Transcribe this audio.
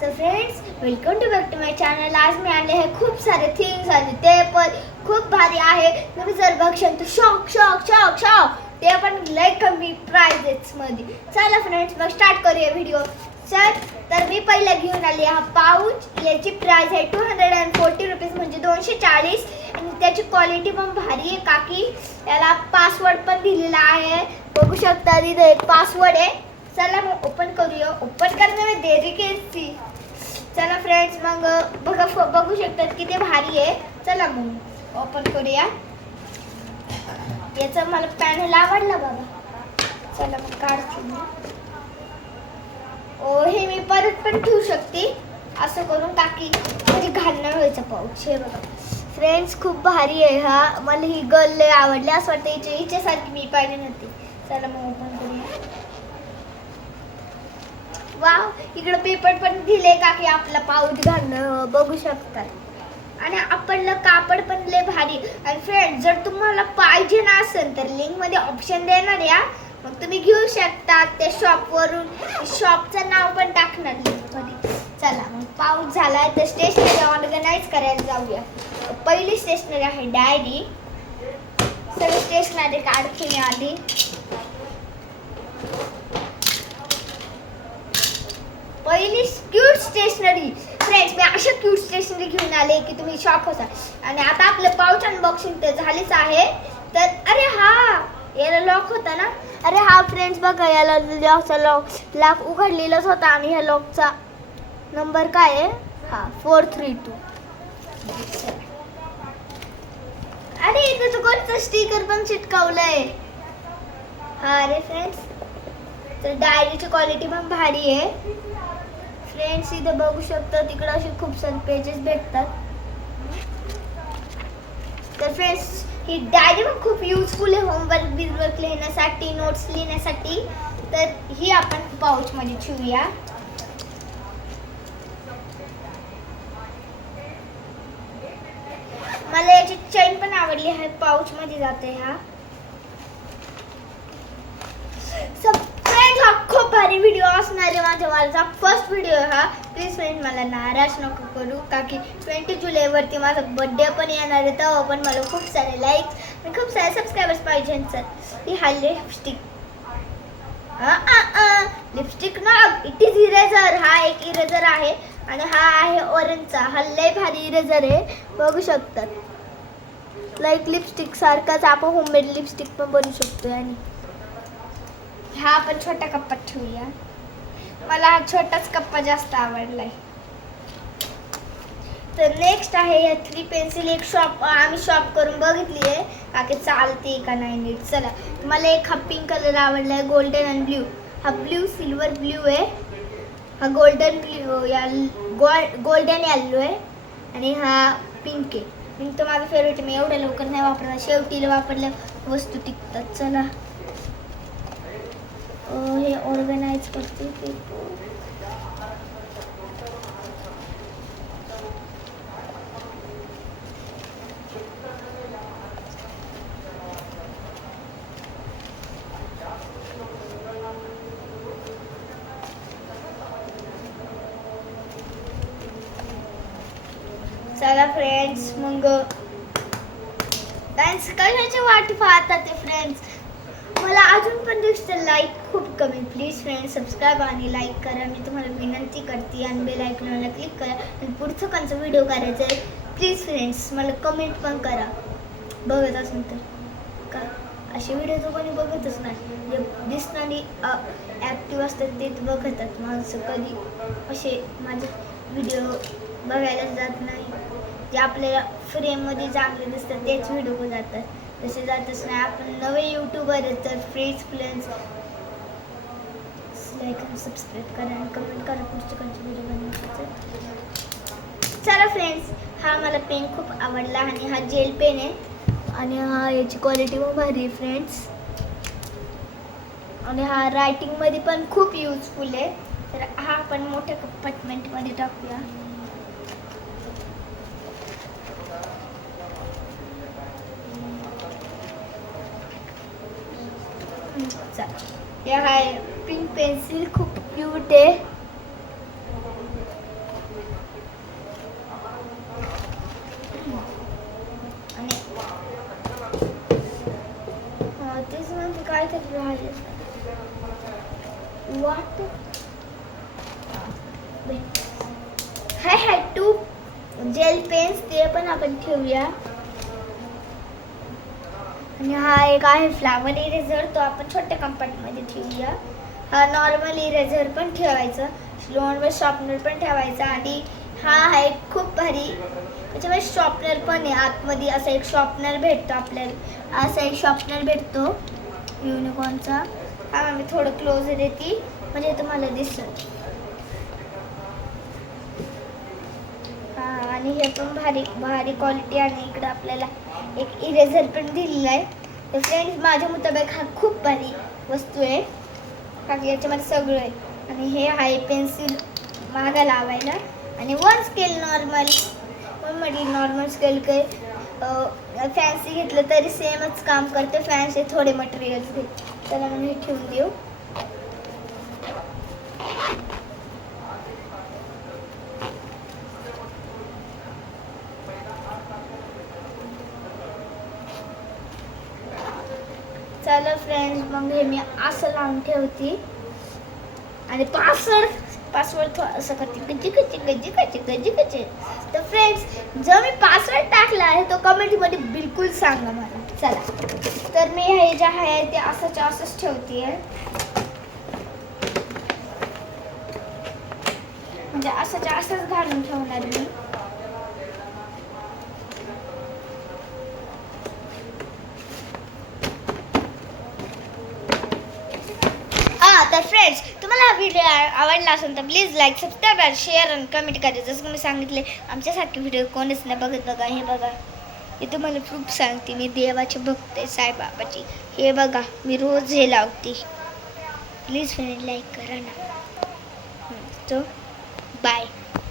So friends, welcome to back to my channel. आज मी आणले हे खूप सारे थिंग्स आणि ते पण खूप भारी आहे. तुम्ही जर बघशाल तर शॉक शॉक शॉक शॉक, ते पण लय कमी प्राइजेस मध्ये. चला फ्रेंड्स, मग स्टार्ट करूया व्हिडिओ. तर मी पहिला घेऊन आली हा पाऊच. याची प्राइस आहे 240 रुपीज, म्हणजे 240. आणि त्याची क्वालिटी पण भारी आहे. काकी याला पासवर्ड पण दिलेला आहे, बघू शकता. तिथे एक पासवर्ड आहे. चला मग ओपन करूया. ओपन करण्यामध्ये देरी केली. चला फ्रेंड्स, मग बघू शकतात किती भारी आहे. चला मग ओपन करूया. याचा मला पॅनल आवडला बाबा. चला मग काढते मी. हे मी परत पण ठेवू शकते असं करून, टाकी म्हणजे घालणार व्हायचं पाऊच. हे बघा फ्रेंड्स, खूप भारी आहे हा. मला ही गर्ल लय आवडली. असं वाटतं हिच्यासारखी मी पाहिजे नव्हती. चला मग ओपन करूया. वाव, इकडे पेपर पण दिले का की आपला पाऊच घालणं, बघू शकतात. आणि आपलं कापड पण लय भारी. आणि फ्रेंड्स, जर तुम्हाला पाहिजे ना असेल तर लिंक मध्ये ऑप्शन देणार या, मग तुम्ही घेऊ शकता त्या शॉप वरून. शॉपचं नाव पण टाकणार लिंक मध्ये. चला मग पाऊच झालाय, तर स्टेशनरी ऑर्गनाइज करायला जाऊया. पहिली स्टेशनरी आहे डायरी. सगळी स्टेशनरी काढून आली. पहिली क्यूट स्टेशनरी. फ्रेंड्स, मी अशा क्यूट स्टेशनरी घेऊन आले की तुम्ही शॉक होता. आणि आता आपलं पाऊच अनबॉक्सिंग तर झालीच आहे. तर अरे हा, याला लॉक होता ना. अरे हा फ्रेंड्स, बघा याला लॉकचा लॉक उघडलेलाच होता. आणि ह्या लॉकचा नंबर काय आहे? हा 432. अरे इथे तर कोणतं स्टिकर पण चिटकवलंय. हा अरे फ्रेंड्स, तर डायरीची क्वालिटी पण भारी आहे. फ्रेंड्स, इथं बघू शकता तिकडे असे खूप सारे पेजेस भेटतात. तर फ्रेंड्स, ही डायरी पण खूप युजफुल आहे होमवर्क बिजवर्क लिहिण्यासाठी, नोट्स लिहिण्यासाठी. तर ही आपण पाऊच मध्ये ठेवूया. मला याची चेन पण आवडली आहे, पाऊच मध्ये जाते हा. हा खूप भारी व्हिडिओ असणार आहे. माझा फर्स्ट व्हिडिओ हा. प्लीज फ्रेंड, मला नाराज नको करू, का की 20 जुलैवरती माझा बर्थडे पण येणार आहे. तेव्हा पण मला खूप सारे लाईक्स आणि खूप सारे सबस्क्रायबर्स पाहिजे. सर ही हा लिपस्टिक. लिपस्टिक ना, इट इज इरेझर. हा एक इरेझर आहे. आणि हा आहे ऑरेंजचा. हा लय भारी इरेझर आहे, बघू शकतात. लाईक लिपस्टिक सारखाच आपण होममेड लिपस्टिक पण बनवू शकतो. आणि हा आपण छोटा कप्पा ठेवूया. मला हा छोटाच कप्पा जास्त आवडलाय. तर नेक्स्ट आहे या 3 पेन्सिल. एक आम्ही शॉप करून बघितली आहे का की चालते का नाही नीट. चला, मला एक हा पिंक कलर आवडलाय, गोल्डन आणि ब्ल्यू. हा ब्ल्यू सिल्वर ब्ल्यू आहे. हा गोल्डन ब्ल्यू गोल्डन येल्लो आहे. आणि हा पिंक आहे. पिंक तर माझा फेवरेट आहे. मी एवढ्या लवकर नाही वापरणार, शेवटीला वापरल्या वस्तू टिकतात. चला हे ऑर्गनाइज करते पेपर. चला फ्रेंड्स, मग डान्स कशाची वाट पाहतात ते फ्रेंड्स. मला अजून पण दिसतं लाईक खूप कमी. प्लीज फ्रेंड्स, सबस्क्राईब आणि लाईक करा. मी तुम्हाला विनंती करते. आणि बेल आयकॉनला क्लिक करा. आणि पुढचं कोणचं व्हिडिओ करायचं आहे प्लीज फ्रेंड्स मला कमेंट पण करा. बघत असेल तर का असे व्हिडिओ तर कोणी बघतच नाही. जे दिसणारी ॲक्टिव्ह असतात तेच बघतात. माणसं कधी असे माझे व्हिडिओ बघायला जात नाही. जे आपल्याला फ्रेममध्ये चांगले दिसतात तेच व्हिडिओ जातात, तसे जातच नाही. आपण नवे यूट्यूबर आहेत, तर प्लीज लाईक आणि सबस्क्राईब करा आणि कमेंट करा पुढचे कोणते व्हिडिओ बनवायचे. चला फ्रेंड्स, हा मला पेन खूप आवडला. आणि हा जेल पेन आहे. आणि हा याची क्वालिटी पण भारी आहे फ्रेंड्स. आणि हा रायटिंगमध्ये पण खूप युजफुल आहे. तर हा आपण मोठ्या कंपार्टमेंटमध्ये टाकूया. हे आहे पिंक पेन्सिल, खूप क्यूट आहे. What? I had two gel pens, ते पण आपण ठेवूया. आणि हा एक आहे फ्लावर इरेझर, तो आपण छोट्या कंपार्टमध्ये ठेवूया. हा नॉर्मल इरेझर पण ठेवायचा, नॉर्मल शॉर्पनर पण ठेवायचा. आणि हा आहे खूप भारी, त्याच्यामध्ये शॉर्पनर पण आहे आतमध्ये. असा एक शॉर्पनर भेटतो आपल्याला, असा एक शॉर्पनर भेटतो युनिकॉर्नचा. हा मी थोडं क्लोज देते म्हणजे तुम्हाला दिसत. हा, आणि हे पण भारी भारी क्वालिटी. आणि इकडं आपल्याला एक इरेझर पण दिलेला आहे. तर फ्रेंड्स, माझ्या मुताबिक हा खूप भारी वस्तू आहे, कारण याच्यामध्ये सगळं आहे. आणि हे आहे पेन्सिल मागा लावायला. आणि one scale normal, normal scale काही फॅन्सी घेतलं तरी सेमच काम करते. फॅन्सी थोडे मटेरियल्स घे. त्याला मी ठेवून देऊ. चला फ्रेंड्स, मग हे मी असं लावून ठेवते. आणि पासवर्ड थोडंसं करते गजी गजी गजी गजी गजी गजी. तर फ्रेंड्स, जर मी पासवर्ड टाकला आहे तो कमेंटमध्ये बिलकुल सांगा मला. चला, तर मी हे जे आहे ते असंच ठेवते, म्हणजे असंच घालून ठेवणार मी. तर फ्रेंड्स, तुम्हाला हा व्हिडिओ आवडला असेल तर प्लीज लाईक, सबस्क्राईब, शेअर आणि कमेंट करा. जसं की मी सांगितले, आमच्यासारखे व्हिडिओ कोणीच नाही बघत. बघा, हे बघा, हे तुम्हाला प्रूफ सांगते. मी देवाचे भक्त आहे, साईबाबाची. हे बघा, मी रोज हे लावते. प्लीज फ्रेंड लाईक करा ना. तो बाय.